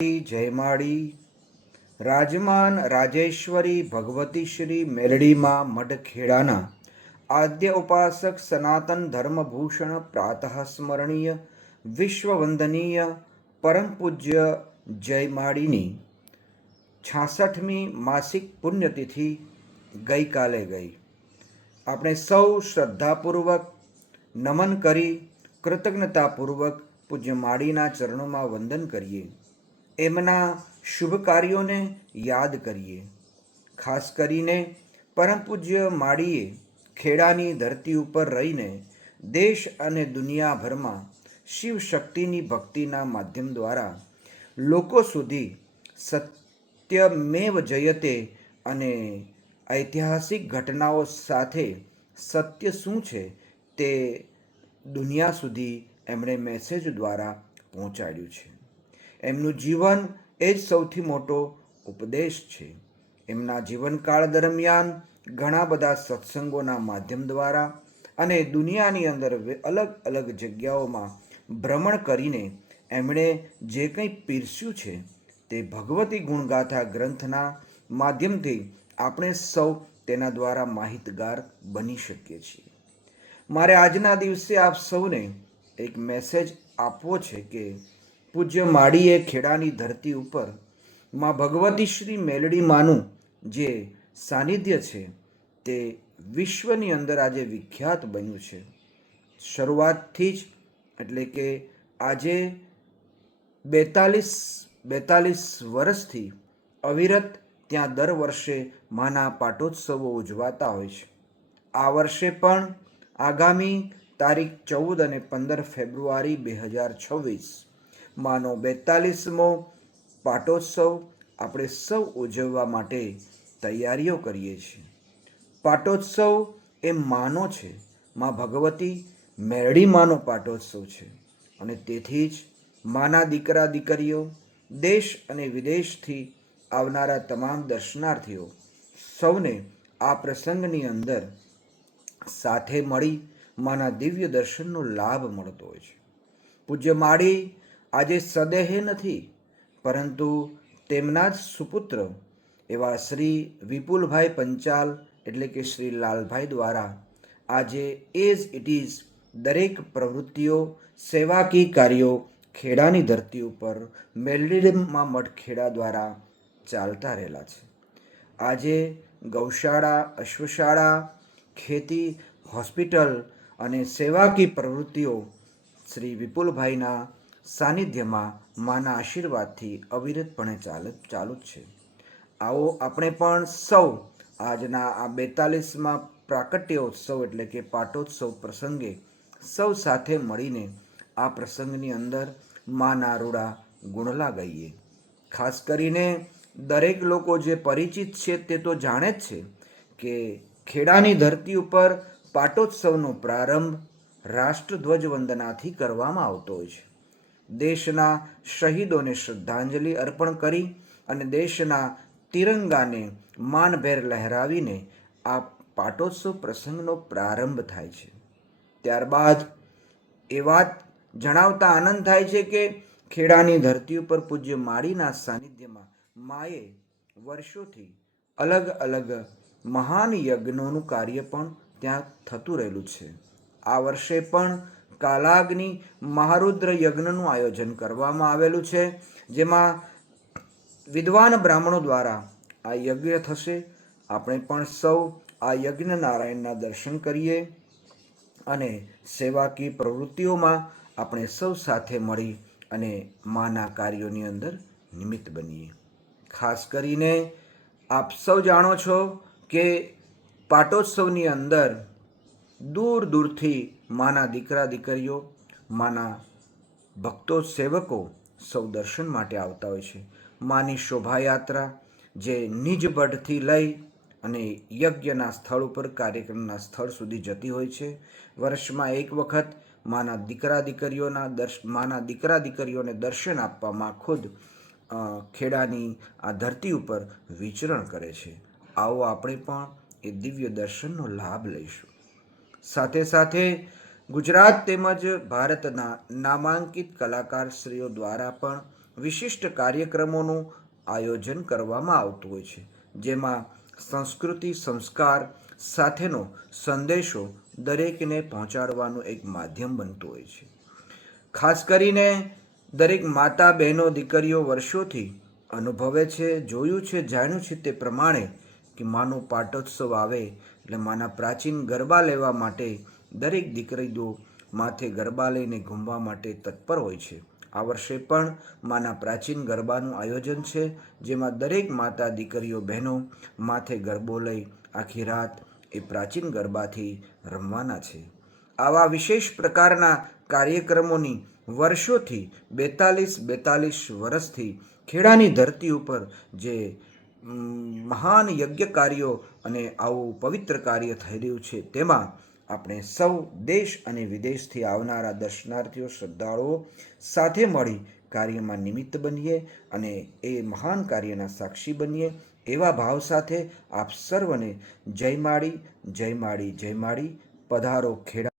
जय माड़ी राजमान राजेश्वरी भगवती श्री मेलडी मां मडखेड़ाना आद्य उपासक सनातन धर्मभूषण प्रातः स्मरणीय विश्ववंदनीय परम पूज्य जय माड़ीनी 66મી मासिक पुण्यतिथि गई काले गई। આપણે સૌ શ્રદ્ધાપૂર્વક નમન કરી કૃતજ્ઞતાપૂર્વક પૂજ્ય માળીના ચરણોમાં વંદન કરીએ, એમના શુભ કાર્યોને યાદ કરીએ। ખાસ કરીને પરમ પૂજ્ય માળીએ ખેડાની ધરતી ઉપર રહીને દેશ અને દુનિયાભરમાં શિવ શક્તિની ભક્તિના માધ્યમ દ્વારા લોકો સુધી સત્યમેવ જયતે અને ઐતિહાસિક ઘટનાઓ સાથે સત્ય શું છે તે દુનિયા સુધી એમણે મેસેજ દ્વારા પહોંચાડ્યું છે। એમનું જીવન એ જ સૌથી મોટો ઉપદેશ છે। એમના જીવનકાળ દરમિયાન ઘણા બધા સત્સંગોના માધ્યમ દ્વારા અને દુનિયાની અંદર અલગ અલગ જગ્યાઓમાં ભ્રમણ કરીને એમણે જે કંઈ પીરસ્યું છે તે ભગવતી ગુણગાથા ગ્રંથના માધ્યમથી આપણે સૌ તેના દ્વારા માહિતગાર બની શકીએ છીએ। મારે આજના દિવસે આપ સૌને એક મેસેજ આપવો છે કે પૂજ્ય માળીએ ખેડાની ધરતી ઉપર માં ભગવતી શ્રી મેલડી માનું જે સાનિધ્ય છે તે વિશ્વની અંદર આજે વિખ્યાત બન્યું છે। શરૂઆતથી જ એટલે કે આજે 42 વર્ષથી અવિરત ત્યાં દર વર્ષે માના પાટોત્સવો ઉજવાતા હોય છે। આ વર્ષે પણ આગામી તારીખ 14 અને 15 ફેબ્રુઆરી 2026 માનો 42મો પાટોત્સવ આપણે સૌ ઉજવવા માટે તૈયારીઓ કરીએ છીએ। પાટોત્સવ એ માનો છે, મા ભગવતી મેરડી માનો પાટોત્સવ છે અને તેથી જ માના દીકરા દીકરીઓ દેશ અને વિદેશથી આવનારા તમામ દર્શનાર્થીઓ સૌને આ પ્રસંગની અંદર સાથે મળી માના દિવ્ય દર્શનનો લાભ મળતો હોય છે। પૂજ્ય માળી આજે સદેહે નથી, પરંતુ તેમના જ સુપુત્ર એવા શ્રી વિપુલભાઈ પંચાલ એટલે કે શ્રી લાલભાઈ દ્વારા આજે એઝ ઇટ ઇઝ દરેક પ્રવૃત્તિઓ સેવાકી કાર્યો ખેડાની ધરતી ઉપર મેલડીમાં મઠખેડા દ્વારા ચાલતા રહેલા છે। આજે ગૌશાળા, અશ્વશાળા, ખેતી, હોસ્પિટલ અને સેવાકી પ્રવૃત્તિઓ શ્રી વિપુલભાઈના સાનિધ્યમાં માના આશીર્વાદથી અવિરતપણે ચાલુ જ છે। આવો આપણે પણ સૌ આજના આ 42મા પ્રાકટ્યોત્સવ એટલે કે પાટોત્સવ પ્રસંગે સૌ સાથે મળીને આ પ્રસંગની અંદર માના રૂડા ગુણલા ગાઈએ। ખાસ કરીને દરેક લોકો જે પરિચિત છે તે તો જાણે જ છે કે ખેડાની ધરતી ઉપર પાટોત્સવનો પ્રારંભ રાષ્ટ્રધ્વજ વંદનાથી કરવામાં આવતો હોય છે। દેશના શહીદોને શ્રદ્ધાંજલિ અર્પણ કરી અને દેશના તિરંગાને માનભેર લહેરાવીને આ પાટોત્સવ પ્રસંગનો પ્રારંભ થાય છે। ત્યારબાદ એ વાત જણાવતા આનંદ થાય છે કે ખેડાની ધરતી ઉપર પૂજ્ય માળીના સાનિધ્યમાં માએ વર્ષોથી અલગ અલગ મહાન યજ્ઞોનું કાર્ય પણ ત્યાં થતું રહેલું છે। આ વર્ષે પણ કાલાગ્નિ મહારુદ્ર યજ્ઞનું આયોજન કરવામાં આવેલું છે, જેમાં વિદ્વાન બ્રાહ્મણો દ્વારા આ યજ્ઞ થશે। આપણે પણ સૌ આ યજ્ઞ નારાયણના દર્શન કરીએ અને સેવાકી પ્રવૃત્તિઓમાં આપણે સૌ સાથે મળી અને માના કાર્યોની અંદર નિમિત્ત બનીએ। ખાસ કરીને આપ સૌ જાણો છો કે પાટોત્સવની અંદર દૂર દૂરથી માના દીકરા દીકરીઓ, માના ભક્તો, સેવકો સૌ દર્શન માટે આવતા હોય છે। માની શોભાયાત્રા જે નિજબઢથી લઈ અને યજ્ઞના સ્થળ ઉપર કાર્યક્રમના સ્થળ સુધી જતી હોય છે। વર્ષમાં એક વખત માના દીકરા દીકરીઓને દર્શન આપવામાં ખુદ ખેડાની આ ધરતી ઉપર વિચરણ કરે છે। આવો આપણે પણ એ દિવ્ય દર્શનનો લાભ લઈશું। સાથે સાથે ગુજરાત તેમજ ભારતના નામાંકિત કલાકારશ્રીઓ દ્વારા પણ વિશિષ્ટ કાર્યક્રમોનું આયોજન કરવામાં આવતું હોય છે, જેમાં સંસ્કૃતિ સંસ્કાર સાથેનો સંદેશો દરેકને પહોંચાડવાનું એક માધ્યમ બનતું હોય છે. ખાસ કરીને દરેક માતા બહેનો દીકરીઓ વર્ષોથી અનુભવે છે, જોયું છે, જાણ્યું છે તે પ્રમાણે કે માનો પાટોત્સવ આવે એટલે માના પ્રાચીન ગરબા લેવા માટે દરેક દીકરીઓ માથે ગરબા લઈને ઘૂમવા માટે તત્પર હોય છે. આ વર્ષે પણ માના પ્રાચીન ગરબાનું આયોજન છે, જેમાં દરેક માતા દીકરીઓ બહેનો માથે ગરબો લઈ આખી રાત એ પ્રાચીન ગરબાથી રમવાના છે. આવા વિશેષ પ્રકારના કાર્યક્રમોની વર્ષોથી 42 વર્ષથી ખેડાની ધરતી ઉપર જે મહાન યજ્ઞ કાર્યો અને આવું પવિત્ર કાર્ય થઈ રહ્યું છે, તેમાં આપણે સૌ દેશ અને વિદેશથી આવનારા દર્શનાર્થીઓ શ્રદ્ધાળુઓ સાથે મળી કાર્યમાં નિમિત્ત બનીએ અને એ મહાન કાર્યના સાક્ષી બનીએ એવા ભાવ સાથે આપ સર્વને જય માળી જય માળી જય માળી. પધારો ખેડા.